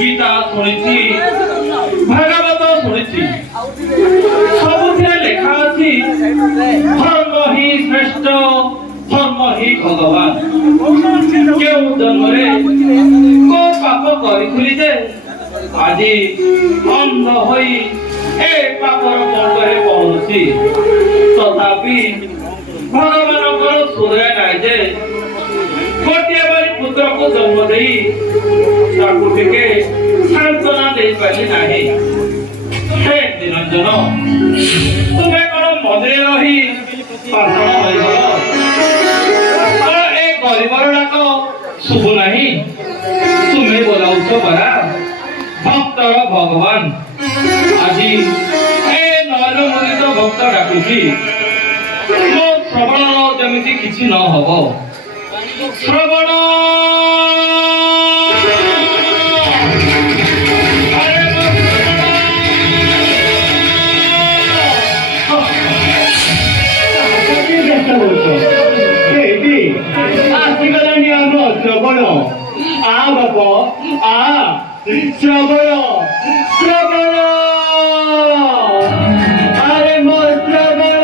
गीता शुणी भागवत शुणी सबुथिरे लेखा अछि धर्म ही श्रेष्ठ धर्म ही भगवान केउ जन्मरे को पाप करिथिली जे आजी अंध होई ए पापर मुंडरे पहुंची तथापि भगवानଙ୍କର ସୁଧରେ ନାହିଁ ଯେ ଗୋଟିଏ ବୋଲି ପୁତ୍ରକୁ ଜନ୍ମ ଦେଇ ତାକୁ ଟିକେ ସାନ୍ତ୍ୱନା ଦେଇପାରିଲି ନାହିଁ। ହେ ନିରଞ୍ଜନ, ତୁମେ କଣ ମନ୍ଦିରରେ ରହି ପାଷାଣ ହୋଇଗଲ? କଣ ଏ ଗରିବର ଡାକ ଶୁଭୁ ନାହିଁ? ତୁମେ ବୋଲାଉଛ ପରା ଭକ୍ତର ଭଗବାନ। ଆଜି ଏ ନୟନ ମୁଦିତ ଭକ୍ତ ଡାକୁଛି, ମୋ ଶ୍ରବଣର ଯେମିତି କିଛି ନ ହବ। ଶ୍ରବଣ ଆସିଗଲାଣି ଆମ ଶ୍ରବଣ। ଆ ବାପ ଆ ଶ୍ରବଣ ଶ୍ରବଣ ଆରେ ମୋ ଶ୍ରବଣ।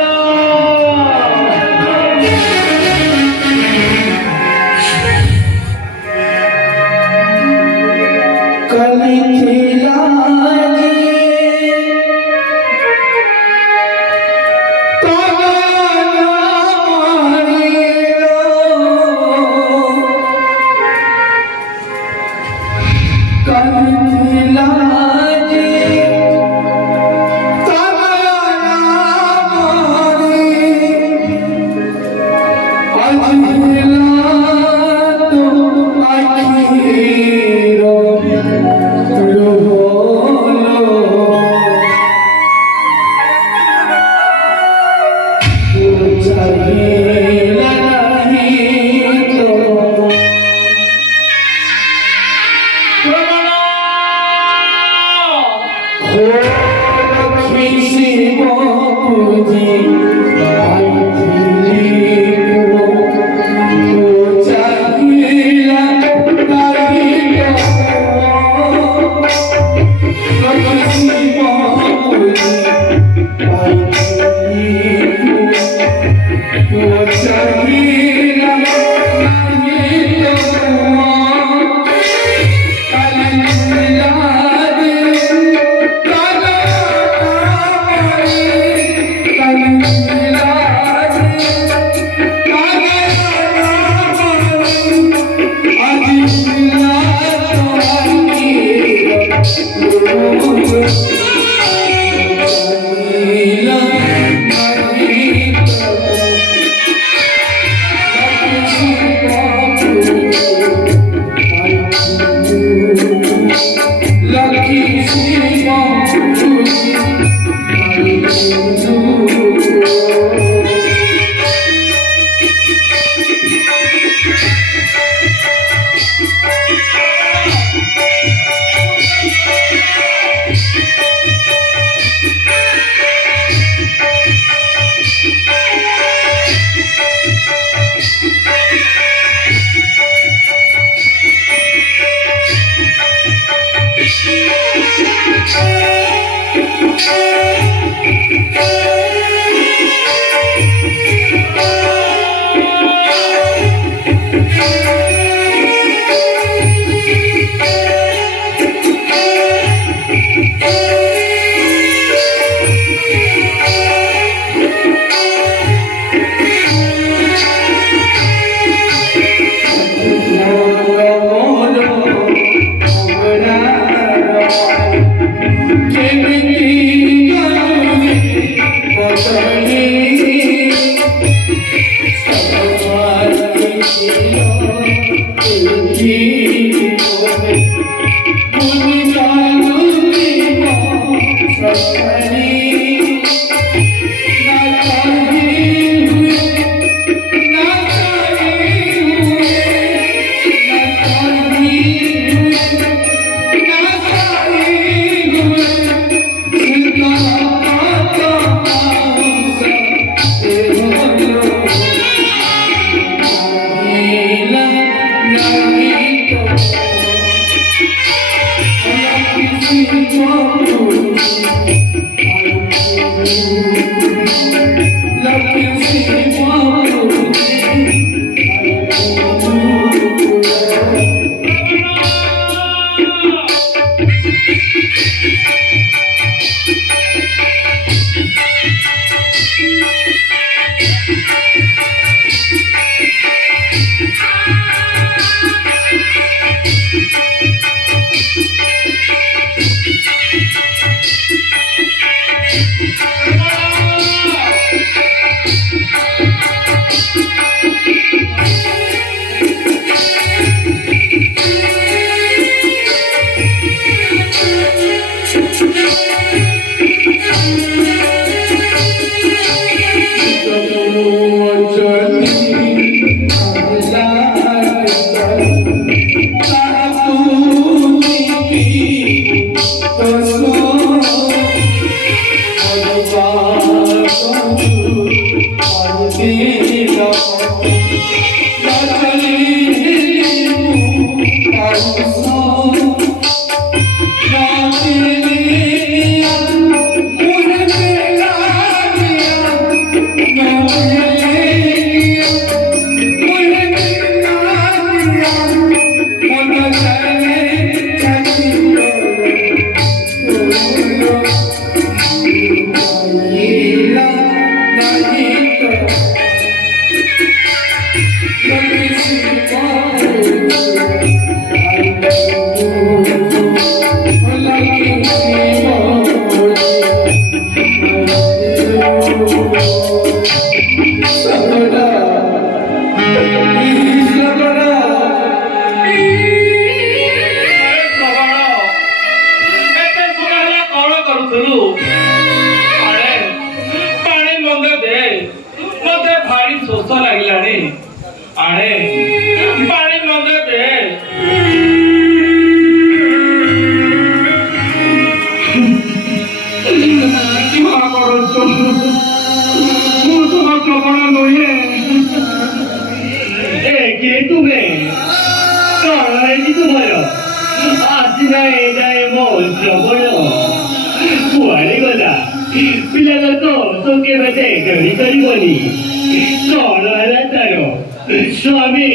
स्वामी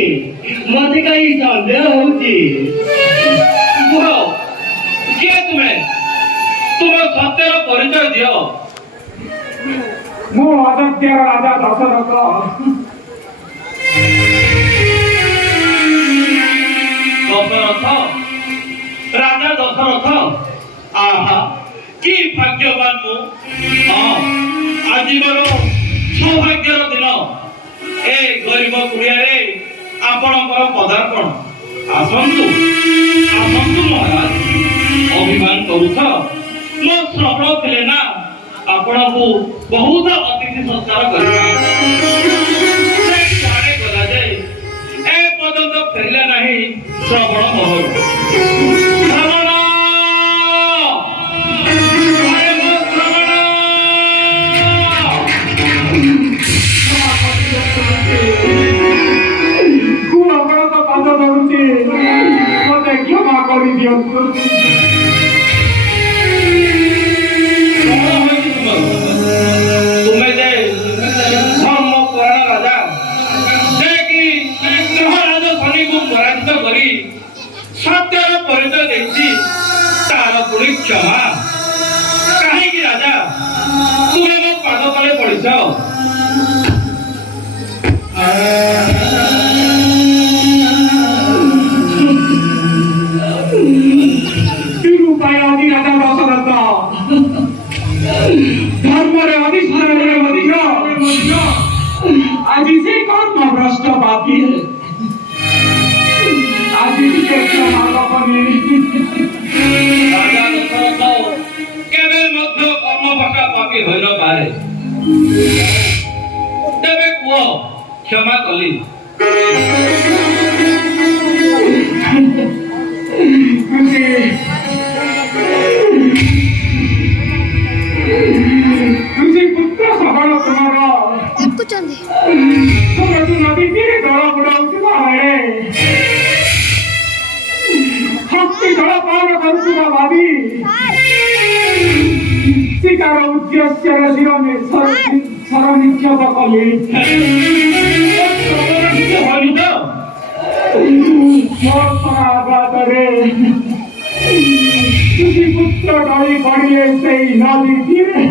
मत कहीं संदेह होची किए तुम्हें तुम सत्यर परिचय दियो ମୁଁ ଅଯୋଧ୍ୟାର ରାଜା ଦଶରଥ ରାଜା ଦଶରଥ ଆହା କି ଭାଗ୍ୟବାନ ମୁଁ ଆଜି ମୋର ସୌଭାଗ୍ୟର ଦିନ ଏ ଗରିବ କୁଡ଼ିଆରେ ଆପଣଙ୍କର ପଦାର୍ପଣ ଆସନ୍ତୁ ଆସନ୍ତୁ ମହାରାଜ ଅଭିମାନ କରୁଛ ମୋ ଶ୍ରବଣ ଥିଲେ ନା ଆପଣଙ୍କୁ ବହୁତ ଅତିଥି ସତ୍କାର କରିବା ଗଲା ଯେ ଏ ପର୍ଯ୍ୟନ୍ତ ଫେରିଲା ନାହିଁ ଶ୍ରବଣ ମହଲ ଶ୍ରବଣ ମତେ କ୍ଷମା କରିଦିଅନ୍ତୁ ତୁମେ ଯେ ଧର୍ମ ପରାୟଣ ରାଜା ଯେ କି ମହାରାଜ ଶନିକୁ ପରାଜିତ କରି ସତ୍ୟର ପରିଚୟ ଦେଇଛି ତାର ପୁଣି କ୍ଷମା କାହିଁକି ରାଜା ତୁମେ ମୋ ପାଦ ତଳେ ପଡ଼ିଛ ধর্মরে অধিষ্ঠানের মধ্যে আজি সে কর্ম ভ্রষ্ট বাকি আজি সে ক্ষমা পাবনি রাজা দশরথ কেবে মধ্য কর্মভাষা পাপি হইল পারে তেবে কুহ ক্ষমা কলি পুত্র সবল তোমার নদী তীরে জল ବୁଡ଼ାଉଥିବା ବେଳେ ହସ୍ତି ଜଳ ପାନ କରୁଥିବା ଭାବି शिकार उद्देश्य रजिरमे सरनिक्षेप कले रे तुझी पुत्र डळी पडले सेई नदी तीरे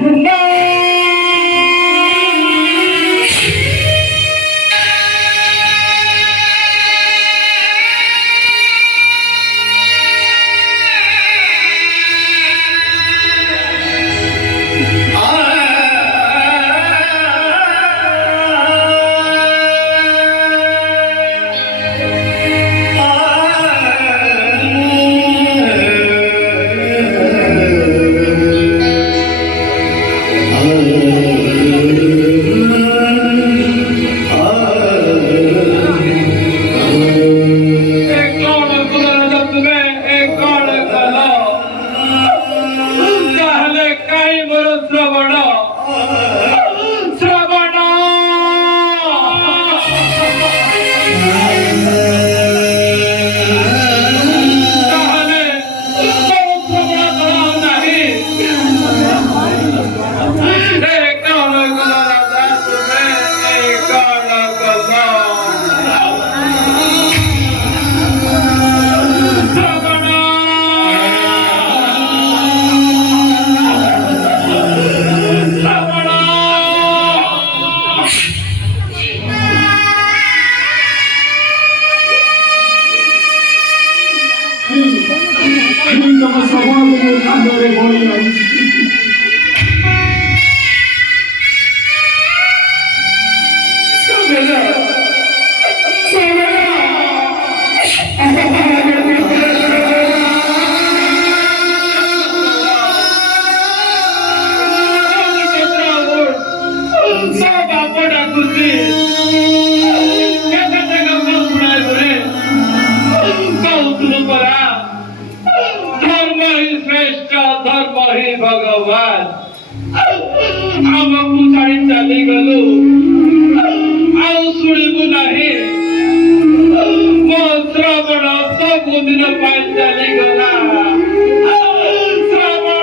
भगवान आमକୁ ଛାଡ଼ି ଚାଲିଗଲୁ ଆଉ ଶୁଣିବୁ ନାହିଁ ମୋ ଶ୍ରବଣ ସବୁଦିନ ପାଇଁ ଚାଲିଗଲା ଶ୍ରବଣ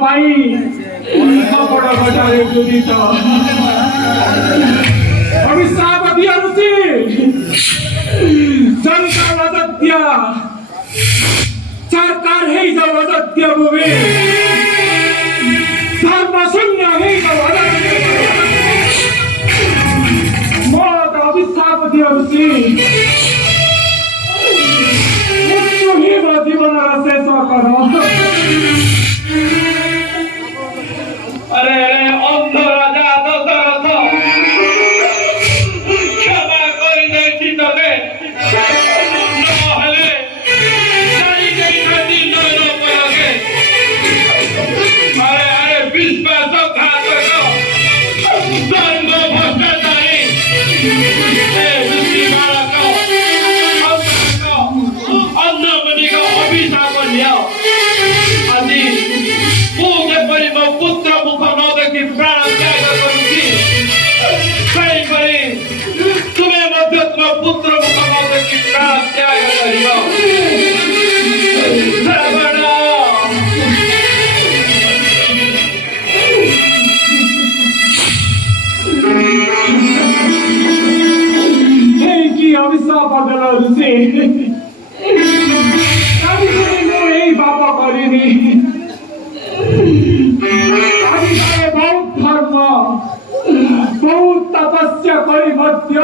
ପାଇଁ କପଡ଼ କଟାରେ ଜଡ଼ିତ ଅଭିଶାପ ଦିଆଯାଉଛି ସରକାର ଅଯୋଧ୍ୟା ସରକାର ହେଇଯାଉ ଅଯୋଧ୍ୟା ଭୂମି ସର୍ବଶୂନ୍ୟ ହେଇଯାଉ ମୋର ଅଭିଶାପ ଦିଆଯାଉଛି ମୃତ୍ୟୁ ହିଁ ମୋ ଜୀବନର ଶେଷ କର अरे अंध राजा दशरथ क्षमा कर देछि तबे नहले जाई जाई नदी नयन पलके अरे विश्वासघातक दंड भ्रष्टाचारी ए ऋषि बालक अन्नमणिक अभिशाप लिया आदि ମୁଁ ଯେପରି ମୋ ପୁତ୍ର ମୁଖ ନ ଦେଖି ପ୍ରାଣ ତ୍ୟାଗ କରୁଛି ସେହିପରି ତୁମେ ମଧ୍ୟ ତୁମ ପୁତ୍ର ମୁଖ ନ ଦେଖି ପ୍ରାଣ ତ୍ୟାଗ କରିବ ଶ୍ରାବଣ କି ଅଭିଶାପ ଦେଲ ଋଷି ମୁଁ ଏଇ ପାପ କରିନି आदिकाले बहुत धर्म बहुत तपस्या करी मध्य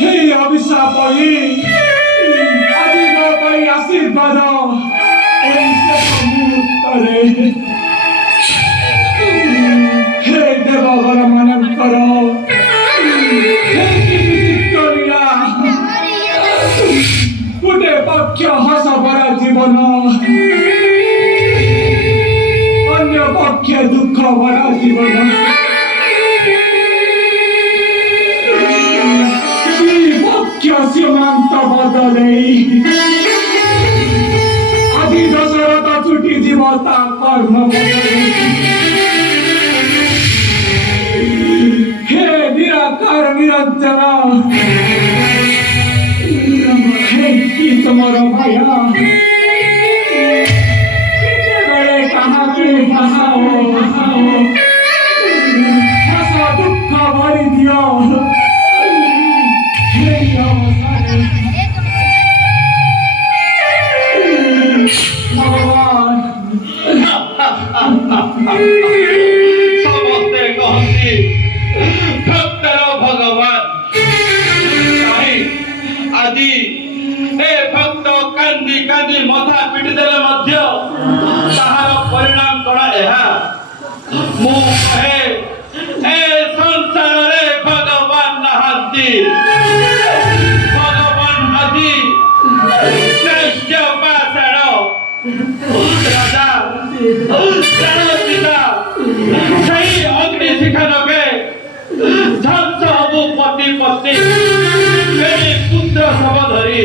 हे अभिशाप आदि ମୋ ପାଇଁ आशीर्वाद मुहूर्त्तरे हे देवघर ମାନଙ୍କର गोटे पक्ष हस भरा जीवन अन्य पक्ष दुख भरा जीवन पक्ष सीमांत बदले आदि दशरथ छुटी जीव ता कर्म बदले हे निराकार निरंजन कि तुम्हारा भाया बड़े कहाँ के हंसाओ हंसा दुख भरी दियो भगवान ସମସ୍ତେ କହନ୍ତି ଭକ୍ତର ଭଗବାନ ଆଜି ଏ ଭକ୍ତ କାନ୍ଦି କାନ୍ଦି ମଥା ପିଟି ଦେଲେ ମଧ୍ୟ ତାହାର ପରିଣାମ କଣ ଏହା ମୁଁ କହେ ଏ ସଂସାରରେ ଭଗବାନ ନାହାନ୍ତି ଭଗବାନ ଆଜି ଶ୍ରେଷ୍ଠ ପାଷାଣ ରାଜା ପିତା ସେହି ଅଗ୍ନି ଶିଖା ନବେ ଧ୍ୱଂସ ହବୁ ପତି ପତ୍ନୀ ପୁତ୍ର ଶବ ଧରି